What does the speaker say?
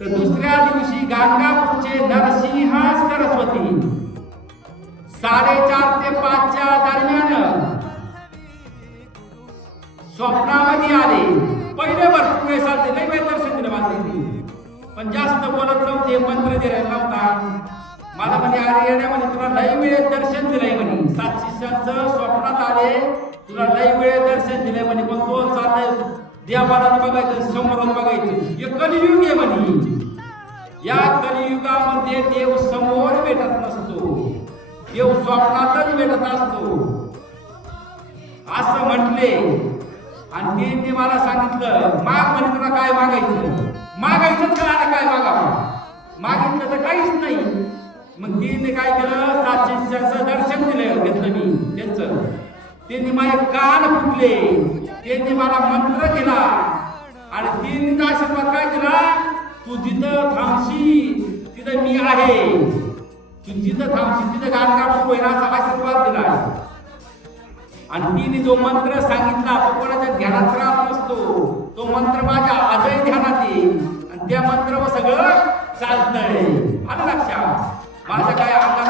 तर दुसऱ्या दिवशी गाणगापूरचे नरसिंह सरस्वती 4:30 ते 5च्या दरम्यान स्वप्नामध्ये आले. पहिले भरपूर वेळ चालते, लई वेळ दर्शन दिलं मला, पण जास्त बोलत नव्हते, मंत्र दिला नव्हता. मला म्हणे अरे येण्यामध्ये तुला लई वेळ दर्शन दिलंय म्हणे, 7 शिष्यांचं स्वप्नात आले, तुला लई वेळ दर्शन दिलंय म्हणे, पण तो चाललाय देवाला बघायचं, समोरून बघायचं. हे कलियुग आहे म्हणे. या कलियुगामध्ये देव समोर भेटत नसतो, देव स्वप्नातच भेटत असतो असं म्हटले. आणि त्यांनी मला सांगितलं माग म्हणे तुला काय मागायचं, मागायचंच का आता काय मागावं, मागितलं तर काहीच नाही. मग त्यांनी काय केलं, 7 शिष्यांचं दर्शन दिलं, घेतलं मी त्यांचं. त्यांनी माझे कान फुटले, त्यांनी मला मंत्र दिला आणि त्यांनी आशीर्वाद काय दिला, तू जिथं थांबशील तिथं मी आहे, तू जिथं थांबशील तिथं गाणगापूर होईल असा आशीर्वाद दिला. आणि तिने जो मंत्र सांगितला तो कोणाच्या ध्यानात राहत नसतो, तो मंत्र माझ्या आजही ध्यानात येईल आणि त्या मंत्रावर सगळं चालतंय. आलं लक्षात, माझ्या काय अंगात